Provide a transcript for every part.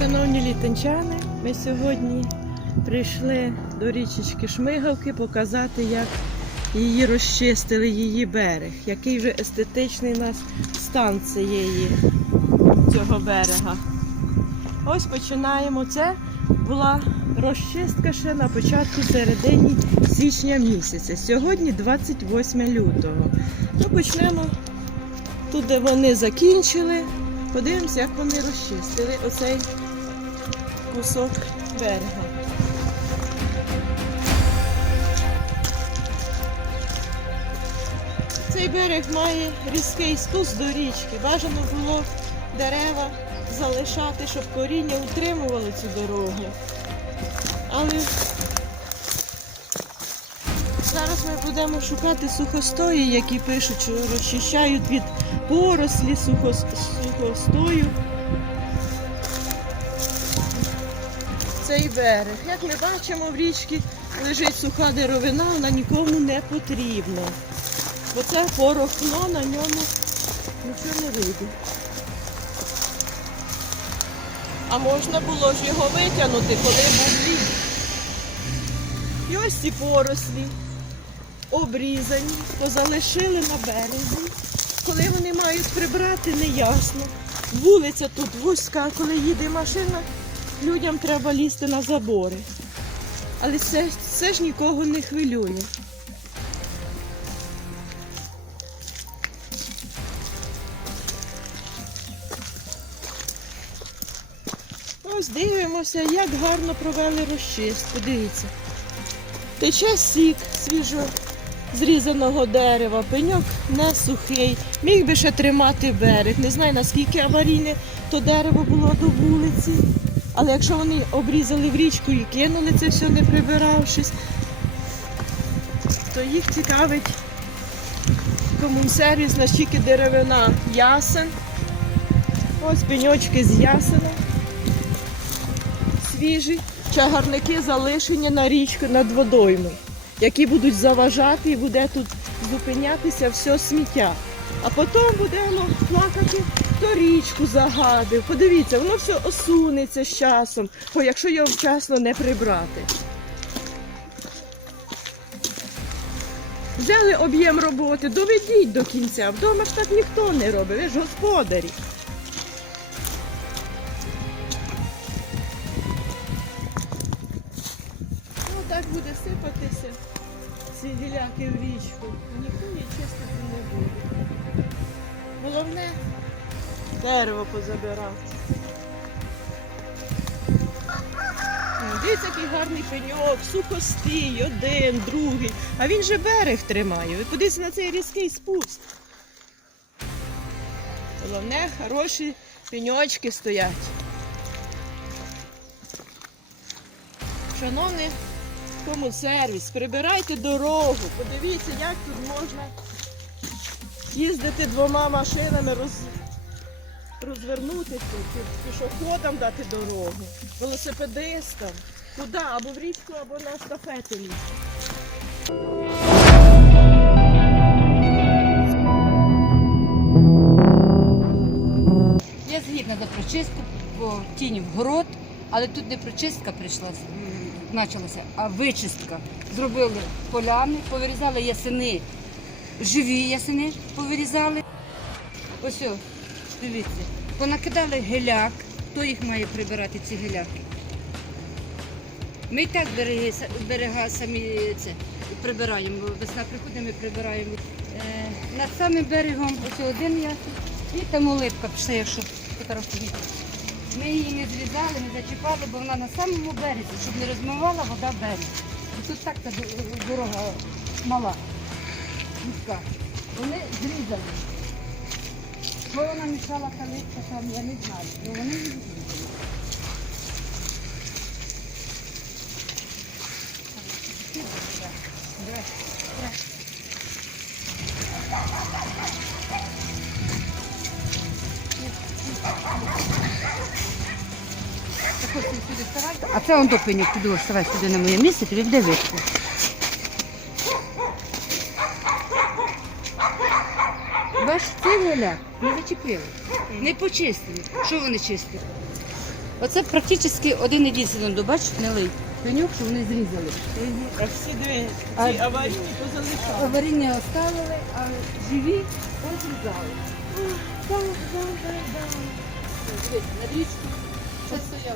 Шановні літанчани, ми сьогодні прийшли до річечки Шмигавки показати, як її розчистили, її берег, який вже естетичний у нас стан цієї цього берега. Ось починаємо. Це була розчистка ще на початку середині січня місяця. Сьогодні 28 лютого. Ну, почнемо тут, де вони закінчили. Подивимося, як вони розчистили оцей кусок берега. Цей берег має різкий спуск до річки. Бажано було дерева залишати, щоб коріння утримували цю дорогу. Але зараз ми будемо шукати сухостої, які пишуть, що розчищають від порослі сухостою. Цей берег. Як ми бачимо, в річці лежить суха деревина, вона нікому не потрібна. Бо це порохно, на ньому нічого не вийде. А можна було ж його витягнути, коли був лід. І ось ці порослі обрізані, позалишили на березі. Коли вони мають прибрати, не ясно. Вулиця тут вузька, коли їде машина, людям треба лізти на забори. Але це, це ж нікого не хвилює. Ось дивимося, як гарно провели розчистку. Дивіться. Тече сік свіжо зрізаного дерева, пеньок не сухий, міг би ще тримати берег. Не знаю наскільки аварійне то дерево було до вулиці. Але якщо вони обрізали в річку і кинули це все не прибиравшись, то їх цікавить комунсервіс, наскільки деревина ясен. Ось пеньочки з ясена свіжі чагарники залишені на річку над водоймою, які будуть заважати і буде тут зупинятися все сміття. А потім будемо плакати, хто річку загадив. Подивіться, воно все осунеться з часом, якщо його вчасно не прибрати. Взяли об'єм роботи, доведіть до кінця. Вдома ж так ніхто не робить, ви ж господарі. Ну буде сипатися ці гіляки в річку. Її чистити не буде. Головне дерево позабирати. О, Дивіться, який гарний пеньок, сухостій, один, другий. А він же берег тримає. Ви подивіться на цей різкий спуск. Головне, хороші пеньочки стоять. Шановний комунсервіс, прибирайте дорогу. Подивіться, як тут можна їздити двома машинами, роз... розвернутися, пі- пішоходам дати дорогу, велосипедистам. Куди? Або в річку, або на лізти. Я згідна за прочистку по тіні в город, але тут не прочистка прийшла, почалася, а вичистка. Зробили поляни, повирізали ясени, живі ясени повирізали. Ось, дивіться, понакидали геляк. Хто їх має прибирати, ці геляки? Ми і так береги, берега самі це прибираємо. Весна приходить, ми прибираємо. Е, над самим берегом ось один ясен. І там улипка пішла, якщо фотографувати. Ми її не зрізали, не зачіпали, бо вона на самому березі, щоб не розмивала вода берег. І тут так та дорога мала, вузька. Вони зрізали. Що вона мішала калитка там, я не знаю. Ну вони сюди вставай. А це он допиню, туди ось вставай сюди на моє місце, тобі буде Бачиш, цей не зачепили, не почистили. Що вони чистили? Оце практично один єдиний дубач гнилий. Пеньок, що вони зрізали. А всі дві ці аварійні позалишали. Аварійні оставили, а живі розрізали. На річку.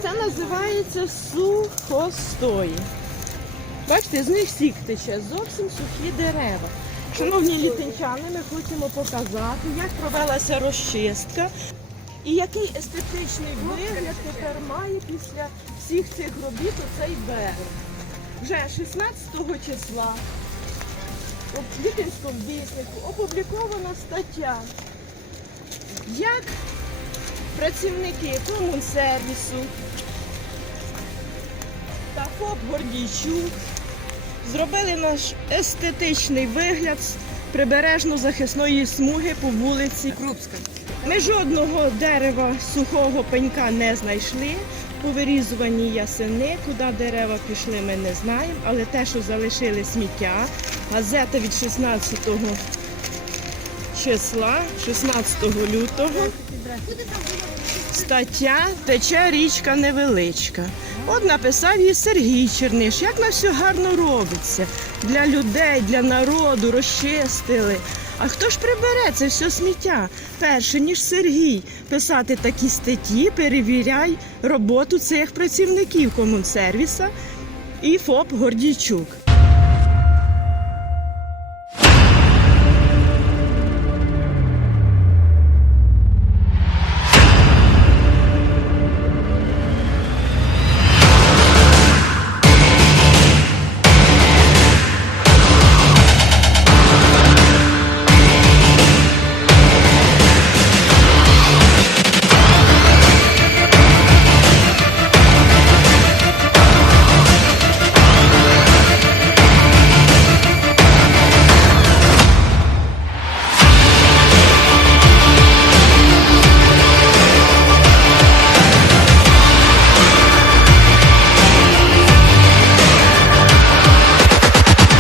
Це називається сухостої. Бачите, з них сік тече, зовсім сухі дерева. Шановні літинчани, ми хочемо показати, як провелася розчистка і який естетичний вигляд тепер має після всіх цих робіт оцей берег. Вже 16 числа у Літинському віснику опублікована стаття, як працівники комунсервісу та ФОП Гордійчук зробили наш естетичний вигляд прибережно-захисної смуги по вулиці. Крупська. Ми жодного дерева сухого пенька не знайшли. Повирізувані ясени, куди дерева пішли, ми не знаємо, але те, що залишили сміття, газета від 16 числа, 16 лютого, стаття Тече річка невеличка. От написав її Сергій Черниш, як на все гарно робиться. Для людей, для народу розчистили. А хто ж прибере це все сміття? Перше, ніж Сергій писати такі статті, перевіряй роботу цих працівників комунсервіса і ФОП Гордійчук.